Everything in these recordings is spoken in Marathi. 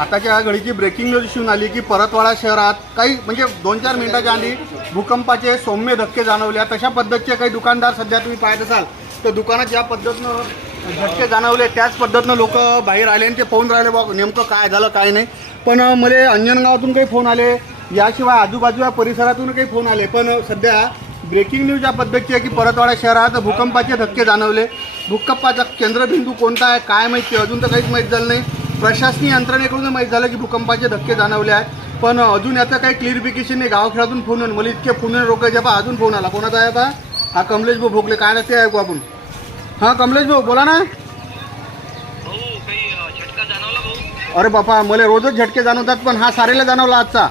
आताच्या घडीची ब्रेकिंग न्यूज शिवून आली की परतवाडा शहरात काही म्हणजे दोन चार मिनिटाच्या आधी भूकंपाचे सौम्य धक्के जाणवले. तशा पद्धतीचे काही दुकानदार सध्या तुम्ही पाहत असाल तर दुकानात ज्या पद्धतीनं झटके जाणवले. त्याच पद्धतीनं लोक बाहेर आले आणि ते पाहून राहिले बा नेमकं काय झालं काय नाही. पण मला अंजनगावातून काही फोन आले. याशिवाय आजूबाजूच्या परिसरातून काही फोन आले. पण सध्या ब्रेकिंग न्यूज या पद्धतीची आहे की परतवाडा शहरात भूकंपाचे धक्के जाणवले. भूकंपाचा केंद्रबिंदू कोणता आहे काय माहिती अजून तर काहीच माहीत झालं नाही. प्रशासकीय यंत्रणेकडून माहीत झालं की भूकंपाचे धक्के जाणवले आहेत. पण अजून याचं काही क्लिअरिफिकेशन नाही. गावखेळातून फोन येऊन मला इतके फोन रोक जेव्हा अजून फोन आला. कोणाचा आहे आता हा कमलेश भाऊ भोगले काय नसते ऐकू आपण? हां कमलेश भाऊ बोला ना. अरे बापा मला रोजच झटके जाणवतात पण हा सारेला जाणवला आजचा.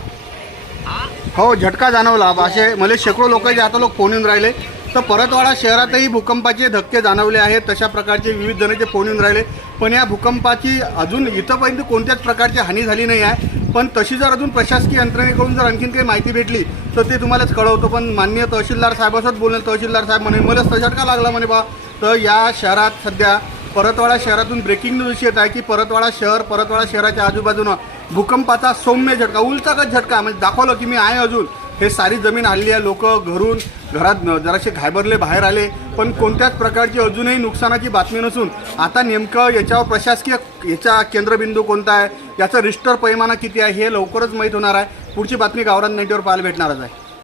हा? हो झटका जाणवला. असे मला शेकडो लोक जे आता लोक फोन येऊन राहिले. तर परतवाडा शहरातही भूकंपाचे धक्के जाणवले आहेत. तशा प्रकारचे विविध जणांचे फोन येऊन राहिले. पण या भूकंपाची अजून इथंपर्यंत कोणत्याच प्रकारची हानी झाली नाही आहे. पण तशी जर अजून प्रशासकीय यंत्रणेकडून जर आणखीन काही माहिती भेटली तर ते तुम्हालाच कळवतो. पण माननीय तहसीलदार साहेबासोबत बोलणं तहसीलदार साहेब म्हणे मलाच तर झटका लागला? म्हणे बा तर या शहरात सध्या परतवाडा शहरातून ब्रेकिंग न्यूज येत आहे की परतवाडा शहर परतवाडा शहराच्या आजूबाजूनं भूकंपाचा सौम्य झटका उलचाकच झटका म्हणजे दाखवलं की मी आहे अजून. हे सारी जमीन आलेली आहे लोक घरून. घरात जरासे घाबरले बाहेर आले. पण कोणत्याच प्रकारची अजूनही नुकसानाची बातमी नसून आता नेमकं याच्यावर प्रशासकीय याचा केंद्रबिंदू कोणता आहे? याचं रिस्टर पैमाना किती आहे हे लवकरच माहीत होणार आहे. पुढची बातमी गावरान नेटवर पाहायला भेटणारच आहे.